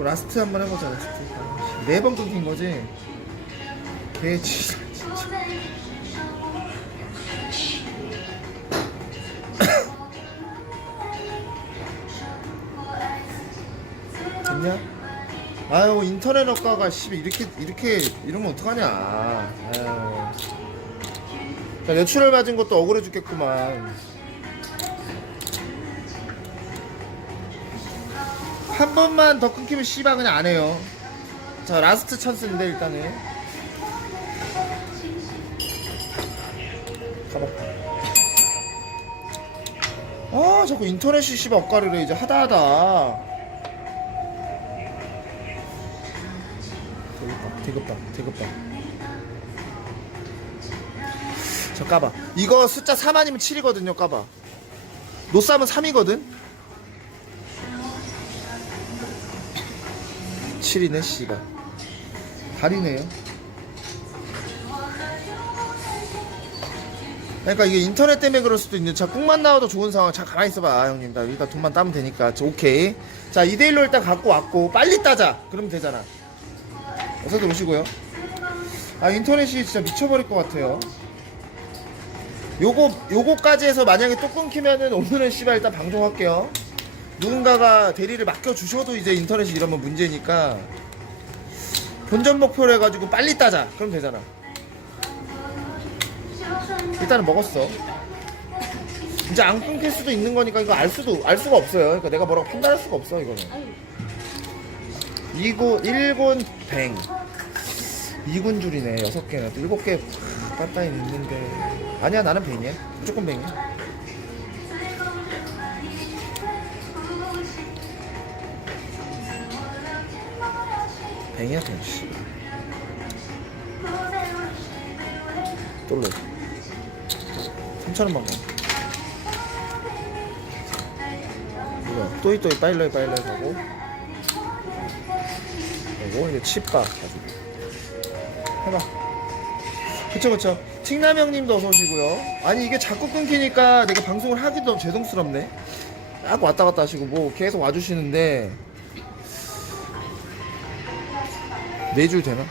또 라스트 한번 해보자 라스트. 네번 끊긴 거지? 개 진짜 됐냐? 아유 인터넷 학과가 씨 이렇게 이렇게 이러면 어떡하냐. 아유. 자, 뇌출혈 맞은 것도 억울해 죽겠구만 한 번만 더 끊기면 씨발 그냥 안 해요. 자 라스트 찬스인데 일단은. 가봐. 아 자꾸 인터넷이 씨발 엇가를 해 이제 하다 하다. 되겠다 되겠다 되겠다 저 까봐. 이거 숫자 3 아니면 7이거든요 까봐. 노쌈은 3이거든 7이네 씨발 달이네요. 그러니까 이게 인터넷 때문에 그럴 수도 있는데 자 꾹만 나와도 좋은 상황. 자 가만히 있어봐 형님. 나 일단 돈만 따면 되니까. 자, 오케이. 자 2대1로 일단 갖고 왔고 빨리 따자. 그러면 되잖아. 어서들 오시고요. 아 인터넷이 진짜 미쳐버릴 것 같아요. 요거 요거까지 해서 만약에 또 끊기면은 오늘은 씨발 일단 방송할게요 누군가가 대리를 맡겨주셔도 이제 인터넷이 이러면 문제니까 본전 목표로 해가지고 빨리 따자. 그럼 되잖아. 일단은 먹었어. 이제 안 끊길 수도 있는 거니까 이거 알 수도 알 수가 없어요. 그러니까 내가 뭐라고 판단할 수가 없어 이거는. 이군 일군 뱅. 이군 줄이네 여섯 개나 또 일곱 개 딴따이 있는데. 아니야 나는 뱅이야. 무조건 뱅이야 뱅이야 뱅 씨. 똘로 3천원 받고 이거 또이 또이 빠일러이 빠일러이 하고. 그리고 이제 칩밥 가지고. 해봐. 그쵸 그쵸. 팅남형님도 어서오시고요. 아니 이게 자꾸 끊기니까 내가 방송을 하기도 죄송스럽네. 딱 왔다 갔다 하시고 뭐 계속 와주시는데 네 줄 되나?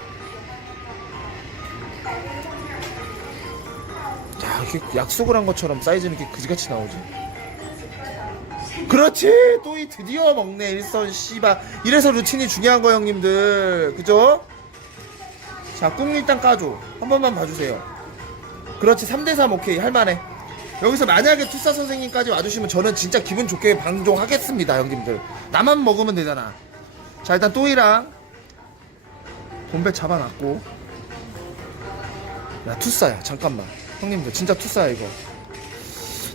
야, 이렇게 약속을 한 것처럼 사이즈는 이렇게 그지같이 나오지. 그렇지! 또 이 드디어 먹네, 일선, 씨바. 이래서 루틴이 중요한 거, 형님들. 그죠? 자, 꿍 일단 까줘. 한 번만 봐주세요. 그렇지, 3대3 오케이. 할만해. 여기서 만약에 투사 선생님까지 와주시면 저는 진짜 기분 좋게 방종하겠습니다, 형님들. 나만 먹으면 되잖아. 자, 일단 또이랑 본배 잡아놨고. 야 투싸야. 잠깐만. 형님들 진짜 투싸야 이거.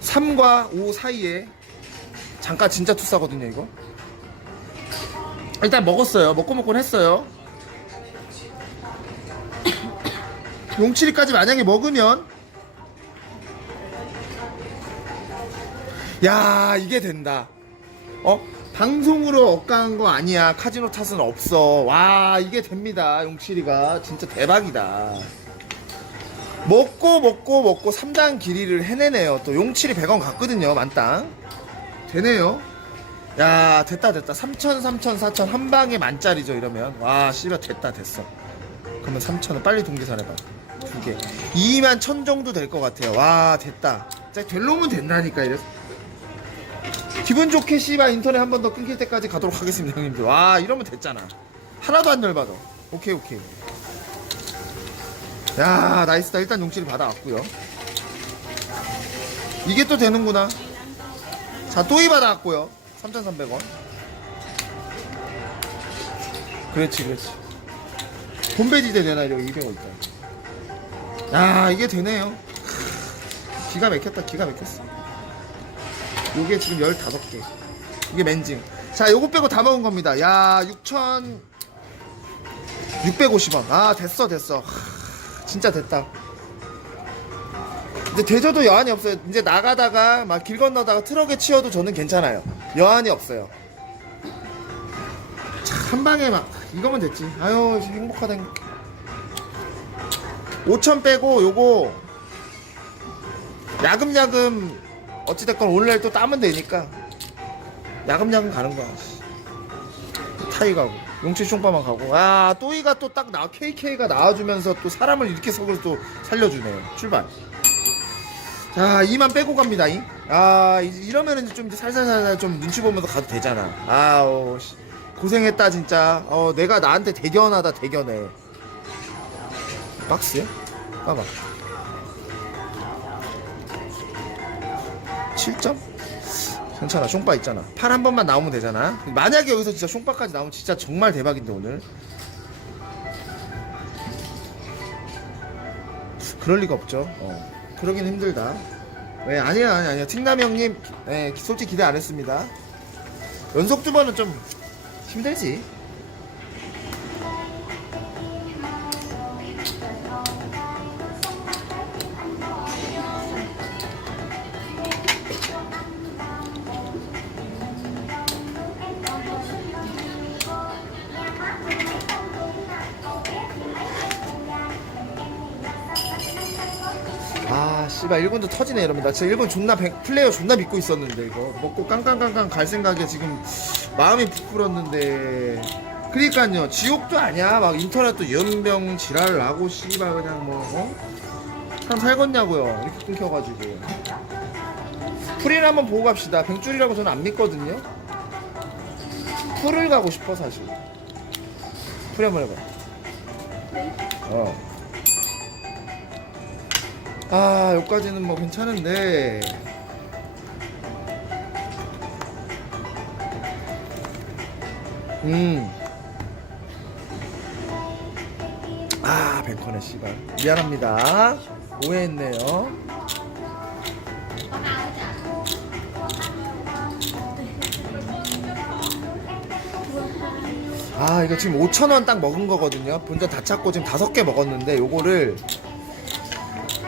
3과 5 사이에 잠깐 진짜 투싸거든요 이거. 일단 먹었어요. 먹고 먹곤 했어요. 용칠이까지 만약에 먹으면. 야 이게 된다. 어? 방송으로 억까한 거 아니야. 카지노 탓은 없어. 와, 이게 됩니다. 용칠이가. 진짜 대박이다. 먹고, 먹고, 먹고 3단 길이를 해내네요. 또 용칠이 100원 갔거든요. 만땅. 되네요. 야, 됐다, 됐다. 3천, 3천, 4천. 한 방에 만짜리죠, 이러면. 와, 씨발, 됐다, 됐어. 그러면 3천은 빨리 동계산해봐. 두 개. 2만 천 정도 될 것 같아요. 와, 됐다. 진짜 될 놈은 된다니까, 이래서. 기분 좋게 씨발 인터넷 한 번 더 끊길 때까지 가도록 하겠습니다 형님들. 와 이러면 됐잖아. 하나도 안 열받아. 오케이 오케이. 야 나이스다 일단 용치를 받아왔고요. 이게 또 되는구나. 자 또이 받아왔고요. 3300원. 그렇지 그렇지. 홈베지대 되나 이거 200원 있다. 야 이게 되네요. 기가 막혔다 기가 막혔어 요게 지금 15개. 이게 맨징. 자, 요거 빼고 다 먹은 겁니다. 야, 6천 650원. 아, 됐어, 됐어. 하, 진짜 됐다. 이제 대저도 여한이 없어요. 이제 나가다가 막 길 건너다가 트럭에 치여도 저는 괜찮아요. 여한이 없어요. 자, 한 방에 막 이거면 됐지. 아유, 행복하다 행복해. 5천 빼고 요거 야금야금 어찌됐건 오늘 또 따면 되니까 야금야금 가는 거야. 타이 가고 용치 숑빠만 가고 아 또이가 또 딱 나 KK가 나와주면서 또 사람을 이렇게 속을 또 살려주네 출발 자 2만 빼고 갑니다 이. 아 이- 이러면은 좀 살살살살 좀 눈치 보면서 가도 되잖아 아우 씨. 고생했다 진짜 어 내가 나한테 대견하다 대견해 박스야? 봐봐 7점? 괜찮아 숑빠 있잖아. 팔 한 번만 나오면 되잖아. 만약에 여기서 진짜 숑빠까지 나오면 진짜 정말 대박인데 오늘. 그럴 리가 없죠. 어. 그러긴 힘들다. 왜 아니야 아니야 아니야. 팀남 형님 예, 솔직히 기대 안 했습니다. 연속 두 번은 좀 힘들지 일본도 터지네 나 진짜 일본 존나 백- 플레이어 존나 믿고 있었는데 이거. 먹고 깡깡깡깡 갈 생각에 지금 마음이 부풀었는데. 그니까요 지옥도 아니야. 막 인터넷도 연병 지랄을 하고 씨발 그냥 뭐 어? 사람 살겠냐고요. 이렇게 끊겨가지고. 풀이를 한번 보고 갑시다. 뱅줄이라고 저는 안 믿거든요. 풀을 가고 싶어 사실. 풀이 한번 해봐 어 아, 여기까지는 뭐 괜찮은데. 음. 아, 뱅커네, 씨발. 미안합니다. 오해했네요. 아, 이거 지금 5,000원 딱 먹은 거거든요. 본전 다 찾고 지금 다섯 개 먹었는데, 요거를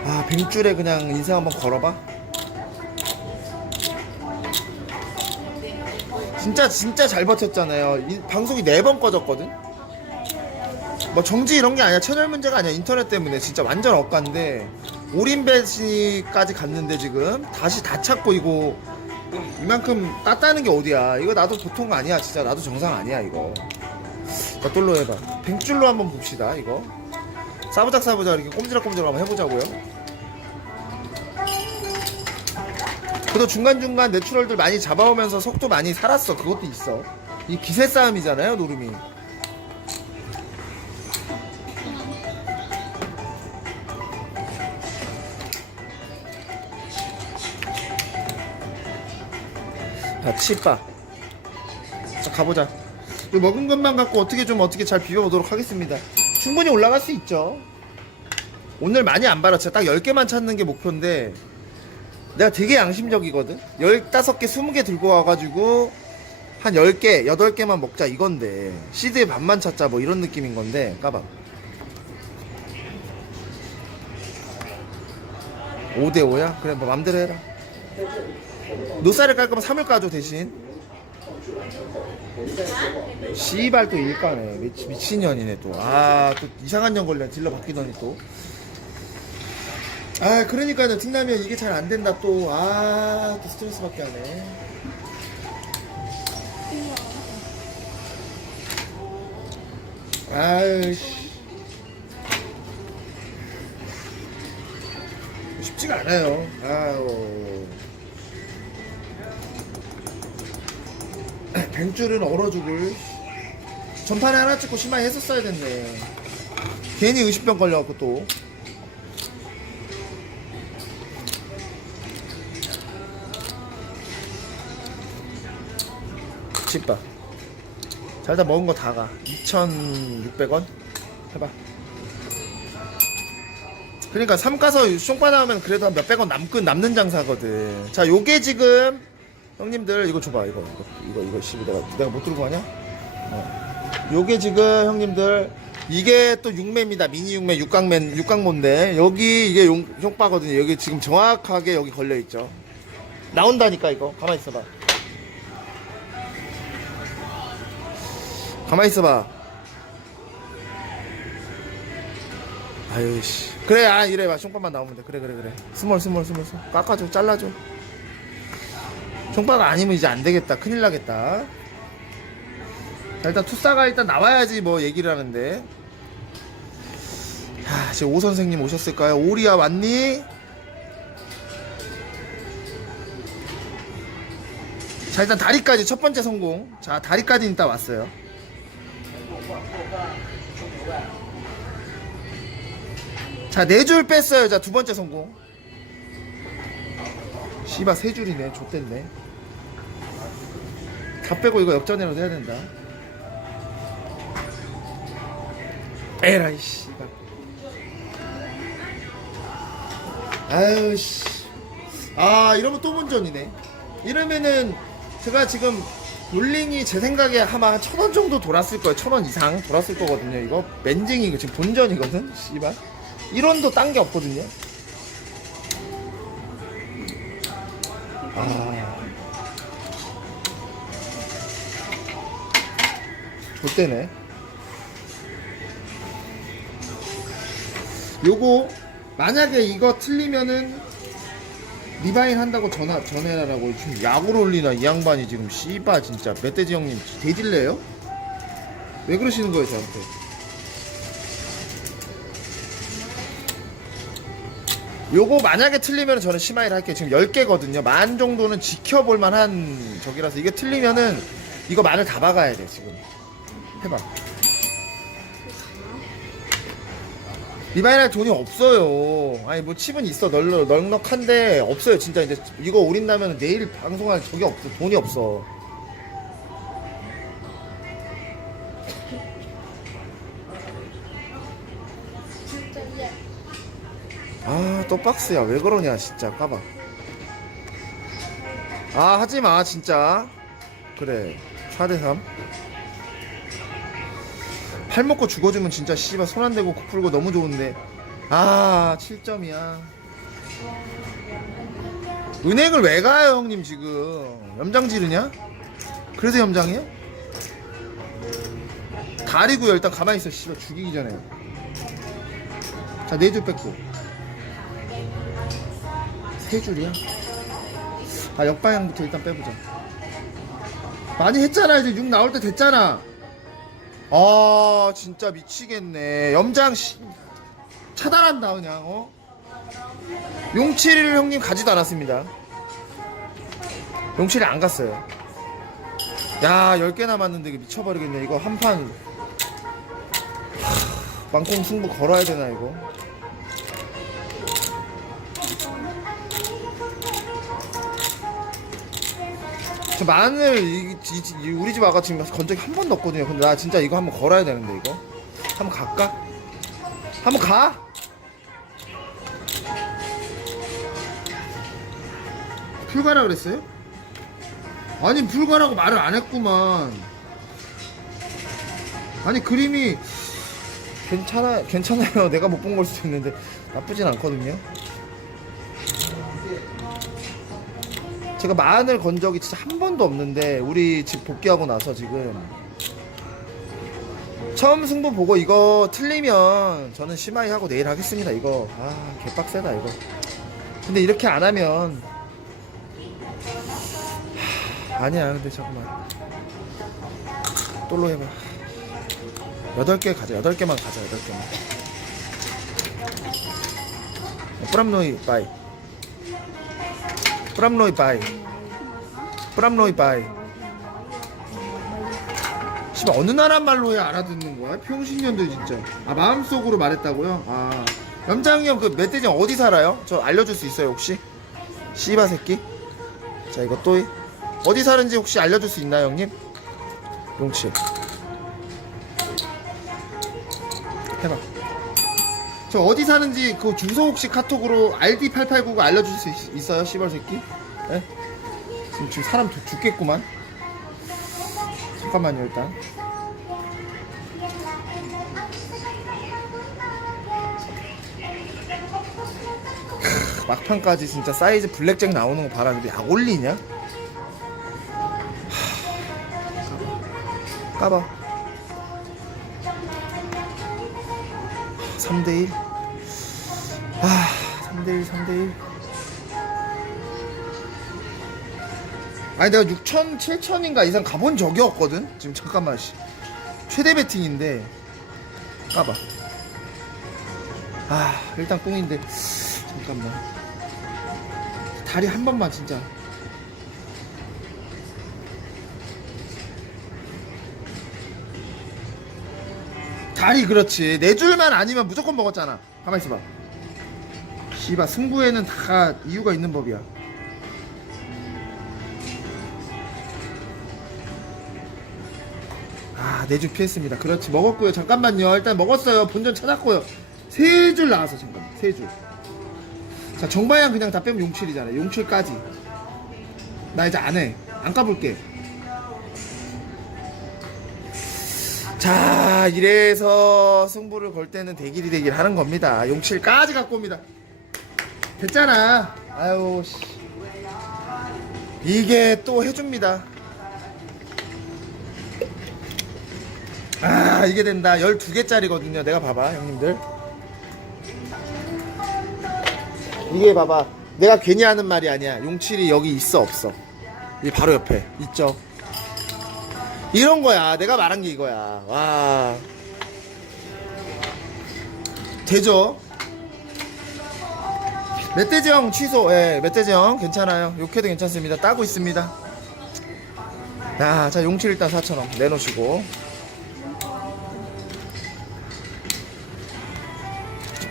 아 뱅줄에 그냥 인생 한번 걸어봐? 진짜 진짜 잘 버텼잖아요. 이- 방송이 네 번 꺼졌거든? 뭐 정지 이런 게 아니야. 채널 문제가 아니야. 인터넷 때문에. 진짜 완전 엇간데. 올인배시까지 갔는데 지금. 다시 다 찾고 이거. 이만큼 땄다는 게 어디야? 이거 나도 보통 아니야. 진짜 나도 정상 아니야 이거. 자 똘로 해봐. 뱅줄로 한번 봅시다 이거. 사부작 사부작. 이렇게 꼼지락꼼지락 한번 해보자고요 그래도 중간중간 내추럴들 많이 잡아오면서 속도 많이 살았어. 그것도 있어. 이 기세 싸움이잖아요 노름이. 자 치빠. 자 가보자. 이 먹은 것만 갖고 어떻게 좀 어떻게 잘 비벼보도록 하겠습니다. 충분히 올라갈 수 있죠. 오늘 많이 안 받았죠 딱 10개만 찾는 게 목표인데 내가 되게 양심적이거든? 15개 20개 들고 와가지고 한 10개 8개만 먹자 이건데 시드의 반만 찾자 뭐 이런 느낌인 건데 까봐. 5대5야? 그래 뭐 맘대로 해라. 노살을 깔 거면 3을 까줘 대신. 씨발 또 일까네. 미치, 미친년이네 또 아 또 이상한 년 걸려. 딜러 바뀌더니 또 아 그러니까요. 팀라면 이게 잘 안 된다 또 아 또 스트레스 받게 하네 아유씨. 쉽지가 않아요. 아유. 뱅줄은 얼어 죽을. 전판에 하나 찍고 심하게 했었어야 됐네. 괜히 의식병 걸려갖고 또 집밥 잘다 먹은 거 다가. 2,600원? 해봐. 그러니까 삼 가서 숑바 나오면 그래도 한 몇백 원 남근 남는 장사거든. 자 요게 지금 형님들 이거 줘봐 이거 이거 이거 씨 내가 내가 못 들고 가냐? 어. 요게 지금 형님들 이게 또 육매입니다. 미니 육매 육각맨 육각모인데 여기 이게 용, 숑바거든요. 여기 지금 정확하게 여기 걸려 있죠. 나온다니까 이거. 가만 있어봐 가만히 있어봐. 아유 씨. 그래 아 이래 봐. 총밥만 나오면 돼. 그래 그래 그래. 스몰 스몰 스몰 스몰. 깎아줘 잘라줘. 총밥 아니면 이제 안 되겠다. 큰일 나겠다. 자 일단 투사가 일단 나와야지 뭐 얘기를 하는데 야 지금 오 선생님 오셨을까요? 오리야 왔니? 자 일단 다리까지 첫 번째 성공 자 다리까지 일단 왔어요 자 네 줄 뺐어요. 자 두 번째 성공. 씨바 세 줄이네. 좆됐네. 다 빼고 이거 역전이라도 해야 된다. 에라이 씨발 아유 씨 아 이러면 또 문전이네. 이러면은 제가 지금 롤링이 제 생각에 아마 한천원 정도 돌았을 거예요. 천 원 이상 돌았을 거거든요. 이거 이거 지금 본전이거든 씨발 1원도 딴 게 없거든요 아 좆대네 요거 만약에 이거 틀리면은 리바인 한다고 전화 전해라라고 지금 약으로 올리나 이 양반이 지금 씨바 진짜 멧돼지 형님 대딜래요? 왜 그러시는 거예요 저한테? 요거 만약에 틀리면 저는 심하일 할게요. 지금 10개거든요. 만 정도는 지켜볼 만한 저기라서 이게 틀리면은 이거 마늘 다 박아야 돼 지금. 해봐. 리바인 할 돈이 없어요. 아니 뭐 칩은 있어. 널널 넉넉한데 없어요 진짜. 이제 이거 올인다면 내일 방송할 적이 없어. 돈이 없어 또 박스야. 왜 그러냐 진짜. 까봐. 아 하지마 진짜. 그래. 4대3 팔 먹고 죽어주면 진짜 씨발 손 안 대고 코 풀고 너무 좋은데. 아 7점이야. 은행을 왜 가요 형님 지금? 염장 지르냐? 그래서 염장이야? 다리고요 일단 가만히 있어 씨발. 죽이기 전에. 자네줄 뺐고 세 줄이야? 아 역방향부터 일단 빼보자. 많이 했잖아 이제 6 나올 때 됐잖아. 아 진짜 미치겠네. 염장 씨 차단한다 그냥 어? 용칠을 형님 가지도 않았습니다. 용칠이 안 갔어요. 야 10개 남았는데 미쳐버리겠네. 이거 한판. 망콩 승부 걸어야 되나 이거 저 마늘 이, 이- 이- 우리 집 아가 지금 건 적이 한 번도 없거든요. 근데 나 진짜 이거 한번 걸어야 되는데 이거 한번 갈까? 한번 가? 풀 가라 그랬어요? 아니 풀 가라고 말을 안 했구만. 아니 그림이 괜찮아 괜찮아요. 내가 못 본 걸 수도 있는데 나쁘진 않거든요. 제가 마늘 건 적이 진짜 한 번도 없는데 우리 집 복귀하고 나서 지금. 처음 승부 보고 이거 틀리면 저는 심하이 하고 내일 하겠습니다 이거. 아 개빡세다 이거. 근데 이렇게 안 하면. 하, 아니야 근데 잠깐만. 똘로 해봐. 8개 가자 8개만 가자 8개만. 뿌람노이 바이 뿌람로이 바이 뿌람로이 바이 씨발 어느 나라 말로 해 알아듣는 거야? 평신년들 진짜 아 마음속으로 말했다고요? 아 염장이 형 그 멧돼지 어디 살아요? 저 알려줄 수 있어요 혹시? 씨바 새끼 자 이거 또 어디 사는지 혹시 알려줄 수 있나요 형님? 용치 저 어디 사는지 그 주소 혹시 카톡으로 RD889가 알려줄 수 있, 있어요 씨발 새끼? 예? 지금, 지금 사람 죽- 죽겠구만 잠깐만요 일단 크, 막판까지 진짜 사이즈 블랙잭 나오는 거 바라는데 약 올리냐? 하, 까봐 3대1 아 3대1 3대1 아니 내가 6천 7천인가 이상 가본 적이 없거든? 지금 잠깐만 씨. 최대 배팅인데. 까봐. 아 일단 꽁인데. 잠깐만. 다리 한 번만 진짜 다리 그렇지 네 줄만 아니면 무조건 먹었잖아 가만 있어봐 씨발 승부에는 다 이유가 있는 법이야 아, 네줄 피했습니다. 그렇지, 먹었고요. 잠깐만요. 일단 먹었어요. 본전 찾았고요. 세 줄 나왔어, 잠깐. 세 줄. 자, 정방향 그냥 다 빼면 용칠이잖아. 용칠까지. 나 이제 안 해. 안 까볼게. 자, 이래서 승부를 걸 때는 대길이 대길 하는 겁니다. 용칠까지 갖고 옵니다. 됐잖아. 아유, 씨. 이게 또 해줍니다. 아 이게 된다 12개짜리거든요 내가 봐봐 형님들 이게 봐봐 내가 괜히 하는 말이 아니야 용칠이 여기 있어 없어 이 바로 옆에 있죠 이런 거야. 내가 말한 게 이거야. 와. 되죠? 멧돼지 형 취소. 예 멧돼지 형 괜찮아요. 욕해도 괜찮습니다. 따고 있습니다. 야 자 용칠 일단 4천원 내놓으시고.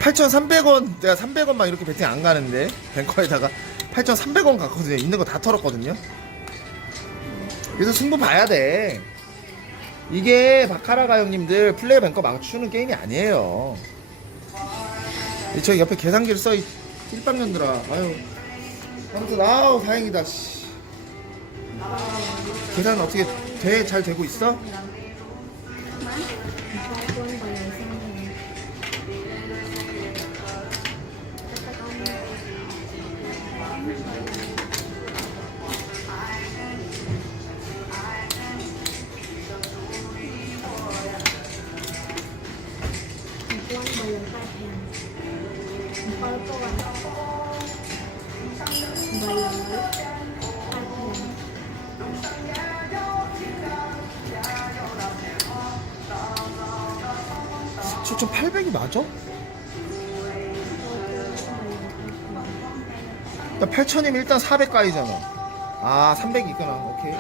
8,300원. 내가 300원만 이렇게 배팅 안 가는데 뱅커에다가 8,300원 갔거든요 있는 거 다 털었거든요 그래서 승부 봐야 돼 이게 바카라가 형님들 플레이 뱅커 망치는 게임이 아니에요 저 옆에 계산기를 써 일방년들아 아유 아무튼 아우 다행이다 씨. 계산 어떻게 돼? 잘 되고 있어? 8,000이면 일단 400 가이잖아. 아, 300이 있구나. 오케이.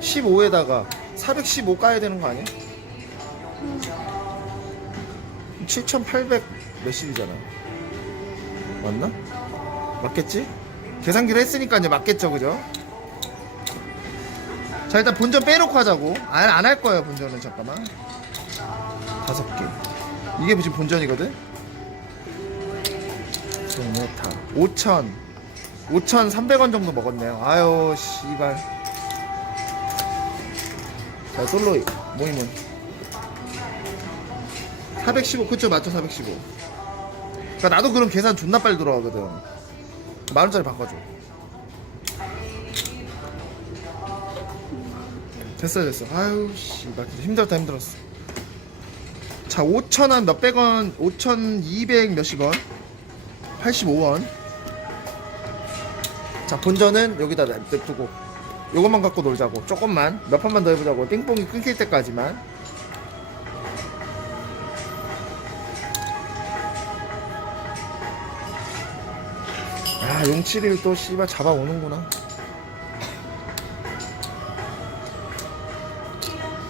15에다가 415 까야 되는 거 아니야? 7,800 몇십이잖아. 맞나? 맞겠지? 계산기를 했으니까 이제 맞겠죠, 그죠? 자, 일단 본전 빼놓고 하자고. 아, 안할 거예요, 본전은. 잠깐만. 다섯 개. 이게 무슨 본전이거든? 메타 5천 5,300원 정도 먹었네요. 아유 씨발. 자 솔로이 모이문 415 그쵸 맞죠 415 그니까 나도 그럼 계산 존나 빨리 돌아가거든. 만원짜리 바꿔줘. 됐어 됐어 아유 씨발. 힘들었다 힘들었어. 자 5천원 몇백원? 5,200 몇십원 85원. 자, 본전은 여기다 냅두고 요것만 갖고 놀자고. 조금만 몇 판만 더 해보자고. 띵뽕이 끊길 때까지만. 아, 용칠이를 또 씨발 잡아오는구나.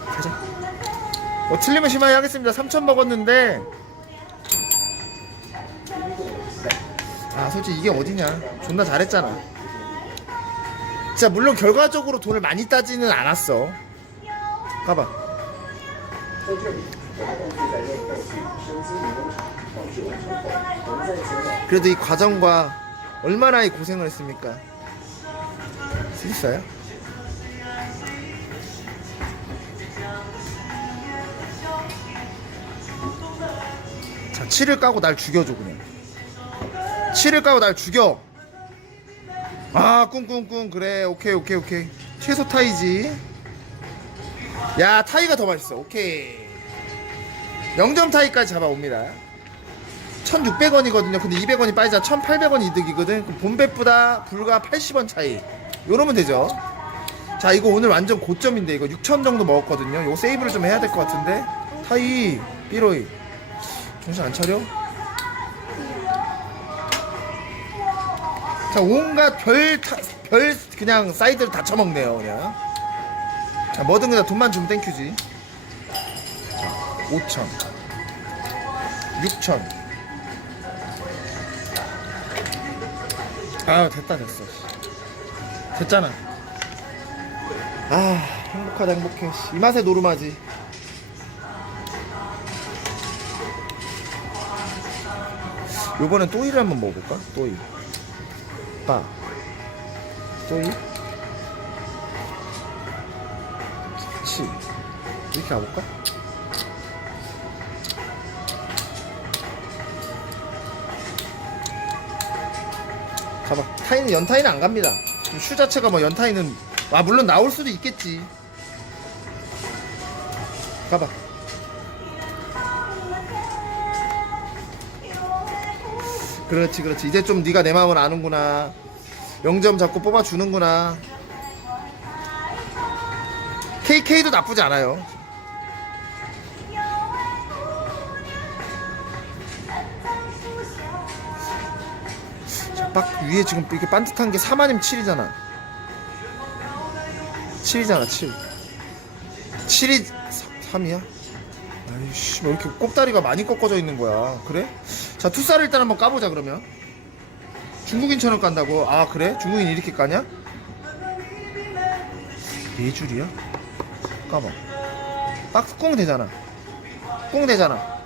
가자. 뭐 틀리면 심하게 하겠습니다. 3천 먹었는데 아 솔직히 이게 어디냐? 존나 잘했잖아. 진짜 물론 결과적으로 돈을 많이 따지는 않았어. 가봐. 그래도 이 과정과 얼마나 이 고생을 했습니까? 있어요? 자 7을 까고 날 죽여줘 그냥 7을 까고 날 죽여. 아, 꿍꿍꿍. 그래. 오케이, 오케이, 오케이. 최소 타이지. 야, 타이가 더 맛있어. 오케이. 0점 타이까지 잡아옵니다. 1600원이거든요. 근데 200원이 빠지자 1800원 이득이거든. 본배보다 불과 80원 차이. 요러면 되죠. 자 이거 오늘 완전 고점인데 이거 6천 정도 먹었거든요 이거 세이브를 좀 해야 될 것 같은데 타이 삐로이 정신 안 차려? 자 온갖 별, 타, 별 그냥 사이드를 다 쳐먹네요 그냥. 자 뭐든 그냥 돈만 주면 땡큐지. 자 5천 6천. 아 됐다 됐어. 됐잖아. 아 행복하다 행복해. 씨, 이 맛에 노름하지. 요번엔 또이를 한번 먹어볼까? 또이 빠 또이 치. 이렇게 가볼까? 가봐. 타이는 연타이는 안 갑니다. 슈 자체가 뭐 연타이는 아 물론 나올 수도 있겠지. 가봐 그렇지 그렇지. 이제 좀 네가 내 마음을 아는구나. 0점 자꾸 뽑아주는구나. KK도 나쁘지 않아요. 자, 빡 위에 지금 이렇게 반듯한 게 4만이면 7이잖아. 7이잖아 7 7이 3 이야? 아이씨 왜 이렇게 꼭다리가 많이 꺾어져 있는 거야. 그래? 자 투사를 일단 한번 까보자 그러면. 중국인처럼 깐다고. 아 그래? 중국인 이렇게 까냐? 네 줄이야? 까봐. 딱꽁 되잖아. 꽁 되잖아.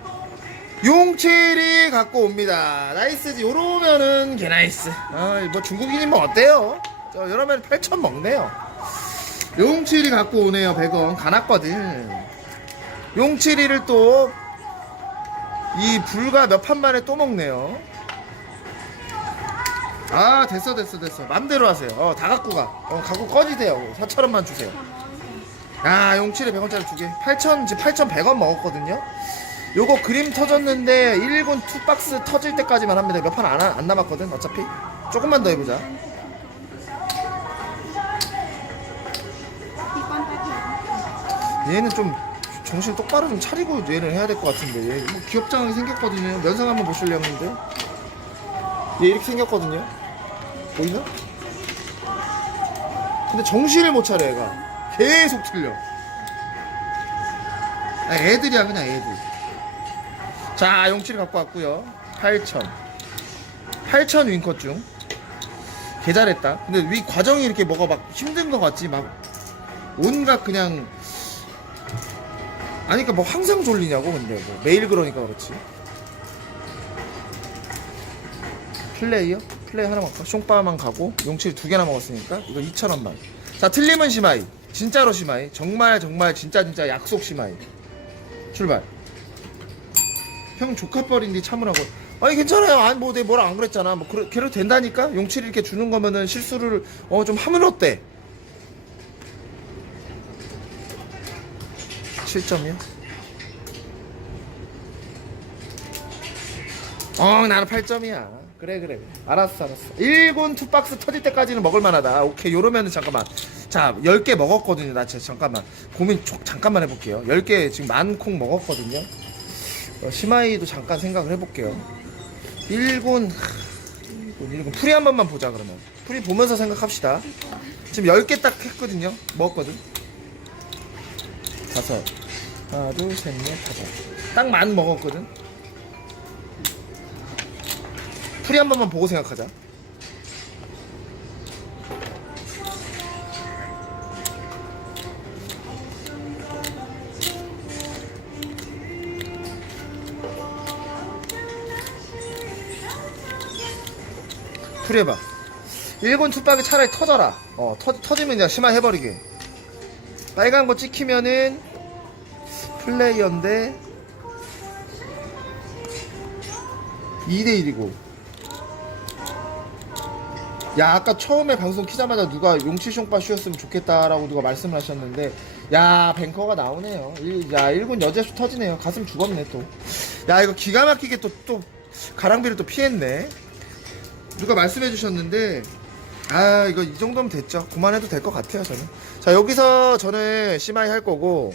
용칠이 갖고 옵니다. 나이스지 요러면은 개 나이스. 아뭐 중국인이면 뭐 어때요? 저 이러면 8천 먹네요. 용칠이 갖고 오네요 100원. 가났거든. 용칠이를 또 이 불과 몇 판 만에 또 먹네요. 아 됐어 됐어 됐어. 맘대로 하세요. 어, 다 갖고 가. 어, 갖고 꺼지세요. 4천원만 주세요. 아 용칠이 100원짜리 두개. 8천 지금 8,100원 먹었거든요. 요거 그림 터졌는데 1군 투박스 터질 때까지만 합니다. 몇 판 안 안 남았거든 어차피. 조금만 더 해보자. 얘는 좀 정신 똑바로 좀 차리고 얘를 해야 될 것 같은데. 얘뭐 귀엽장하게 생겼거든요. 면상 한번 보실려 했는데. 얘 이렇게 생겼거든요. 보이나? 근데 정신을 못 차려 얘가. 계속 틀려. 아, 애들이야 그냥 애들. 자 용치를 갖고 왔고요. 8천. 8천 윙컷 중. 개잘했다. 근데 위 과정이 이렇게 뭐가 막 힘든 것 같지? 막 온갖 그냥 아니 그니까 뭐 항상 졸리냐고 근데 뭐. 매일 그러니까 그렇지. 플레이요? 플레이 하나만 가 숑바만 가고 용칠 두 개나 먹었으니까 이거 2,000원만 자 틀림은 시마이. 진짜로 시마이. 정말 정말 진짜 진짜 약속 시마이. 출발. 형 조카뻘인데 참으라고. 아니 괜찮아요. 아니 뭐 내가 뭐라 안 그랬잖아. 뭐 그래, 그래도 된다니까? 용칠 이렇게 주는 거면은 실수를 어 좀 하면 어때 7점이요? 어 나는 8점이야. 그래 그래. 알았어 알았어. 1군 투박스 터질 때까지는 먹을만하다. 오케이 요러면은 잠깐만. 자 10개 먹었거든요. 나 진짜 잠깐만. 고민 조, 잠깐만 해볼게요. 10개 지금 만콩 먹었거든요. 어, 시마이도 잠깐 생각을 해볼게요. 1군 1군 1군. 풀이 한 번만 보자 그러면. 풀이 보면서 생각합시다. 지금 10개 딱 했거든요. 먹었거든. 다섯 하나 둘셋넷 다섯 딱 만 먹었거든. 풀이 한 번만 보고 생각하자. 풀이 해봐. 1군 투박이 차라리 터져라. 어 터, 터지면 그냥 심하 해버리게. 빨간 거 찍히면은 플레이어인데 2대1이고. 야 아까 처음에 방송 키자마자 누가 용치숑바 쉬었으면 좋겠다라고 누가 말씀을 하셨는데 야 뱅커가 나오네요. 일- 야 1군 여제수 터지네요. 가슴 죽었네 또야 이거 기가 막히게 또 또 가랑비를 또 피했네. 누가 말씀해 주셨는데 아 이거 이 정도면 됐죠. 그만해도 될 것 같아요 저는. 자 여기서 저는 심하이 할 거고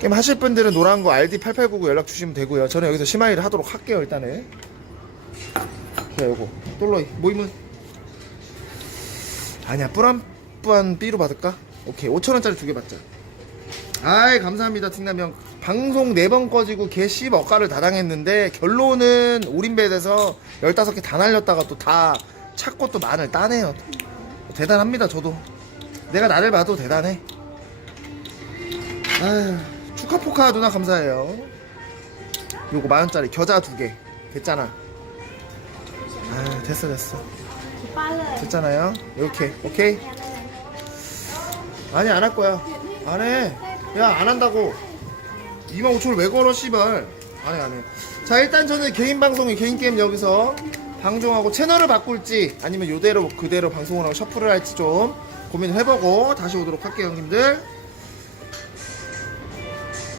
게임 하실 분들은 노란 거 RD 8899 연락 주시면 되고요. 저는 여기서 심하이를 하도록 할게요 일단은. 자 요거. 똘로이. 모임은? 아니야 뿌한 뿌한 B로 받을까? 오케이 5천원짜리 두 개 받자. 아이 감사합니다 팅남형. 방송 4번 꺼지고 개씹 억가를 다 당했는데 결론은 올인베에 대해서 15개 다 날렸다가 또 다 찾고 또 만을 따네요. 대단합니다 저도. 내가 나를 봐도 대단해. 아휴 포카포카 누나 감사해요. 요거 만원짜리 겨자 두 개. 됐잖아. 아, 됐어, 됐어. 됐잖아요. 이렇게, 오케이? 아니, 안 할 거야. 안 해. 야, 안 한다고. 25,000원 왜 걸어, 씨발. 안 해, 안 해. 자, 일단 저는 개인 방송이 개인 게임 여기서 방종하고 채널을 바꿀지 아니면 요대로 그대로 방송을 하고 셔플을 할지 좀 고민을 해보고 다시 오도록 할게요, 형님들.